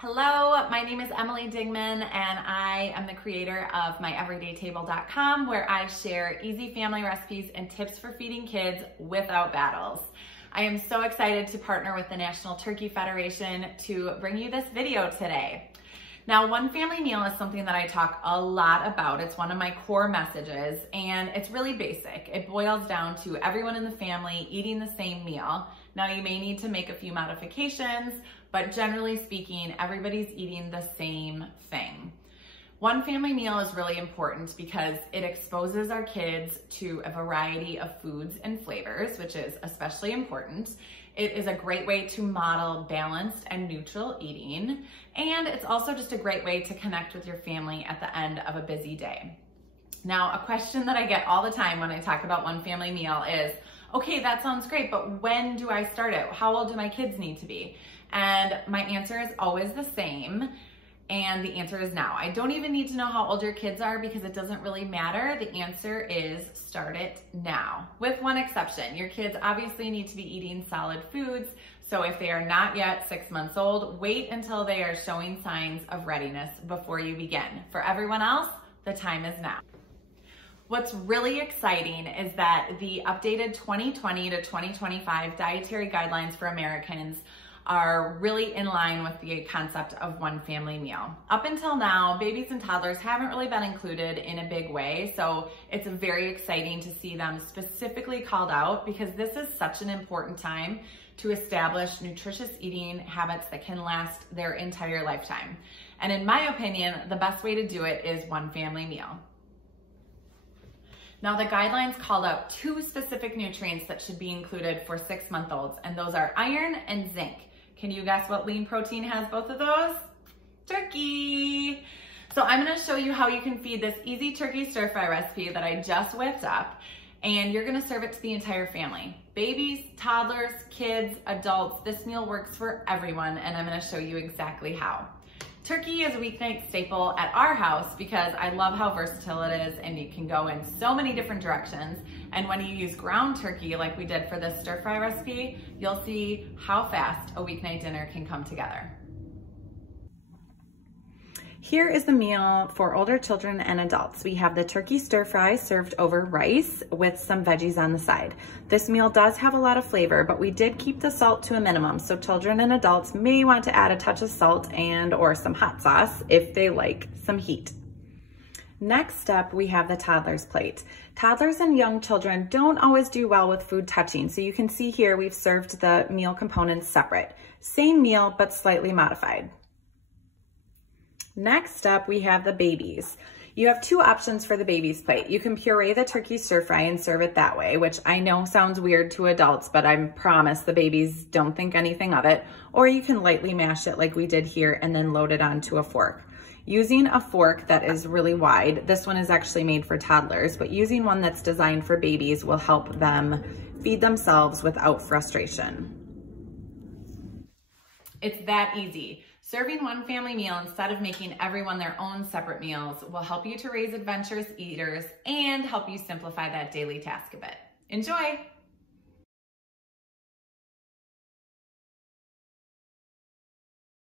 Hello, my name is Emily Dingmann and I am the creator of myeveryday-table.com, where I share easy family recipes and tips for feeding kids without battles. I am so excited to partner with the National Turkey Federation to bring you this video today. Now, one family meal is something that I talk a lot about. It's one of my core messages and it's really basic. It boils down to everyone in the family eating the same meal. Now, you may need to make a few modifications, but generally speaking, everybody's eating the same thing. One family meal is really important because it exposes our kids to a variety of foods and flavors, which is especially important. It is a great way to model balanced and neutral eating, and it's also just a great way to connect with your family at the end of a busy day. Now, a question that I get all the time when I talk about one family meal is, okay, that sounds great, but when do I start it? How old do my kids need to be? And my answer is always the same, and the answer is now. I don't even need to know how old your kids are because it doesn't really matter. The answer is start it now, with one exception. Your kids obviously need to be eating solid foods, so if they are not yet 6 months old, wait until they are showing signs of readiness before you begin. For everyone else, the time is now. What's really exciting is that the updated 2020 to 2025 Dietary Guidelines for Americans are really in line with the concept of one family meal. Up until now, babies and toddlers haven't really been included in a big way, so it's very exciting to see them specifically called out because this is such an important time to establish nutritious eating habits that can last their entire lifetime. And in my opinion, the best way to do it is one family meal. Now, the guidelines called out 2 specific nutrients that should be included for 6-month-olds, and those are iron and zinc. Can you guess what lean protein has both of those? Turkey. So I'm gonna show you how you can feed this easy turkey stir fry recipe that I just whipped up, and you're gonna serve it to the entire family. Babies, toddlers, kids, adults, this meal works for everyone, and I'm gonna show you exactly how. Turkey is a weeknight staple at our house because I love how versatile it is and it can go in so many different directions. And when you use ground turkey like we did for this stir fry recipe, you'll see how fast a weeknight dinner can come together. Here is the meal for older children and adults. We have the turkey stir fry served over rice with some veggies on the side. This meal does have a lot of flavor, but we did keep the salt to a minimum, so children and adults may want to add a touch of salt and or some hot sauce if they like some heat. Next up, we have the toddler's plate. Toddlers and young children don't always do well with food touching, so you can see here we've served the meal components separate. Same meal, but slightly modified. Next up, we have the babies. You have 2 options for the babies plate. You can puree the turkey stir fry and serve it that way, which I know sounds weird to adults, but I promise the babies don't think anything of it. Or you can lightly mash it like we did here and then load it onto a fork. Using a fork that is really wide, this one is actually made for toddlers, but using one that's designed for babies will help them feed themselves without frustration. It's that easy. Serving one family meal instead of making everyone their own separate meals will help you to raise adventurous eaters and help you simplify that daily task a bit. Enjoy!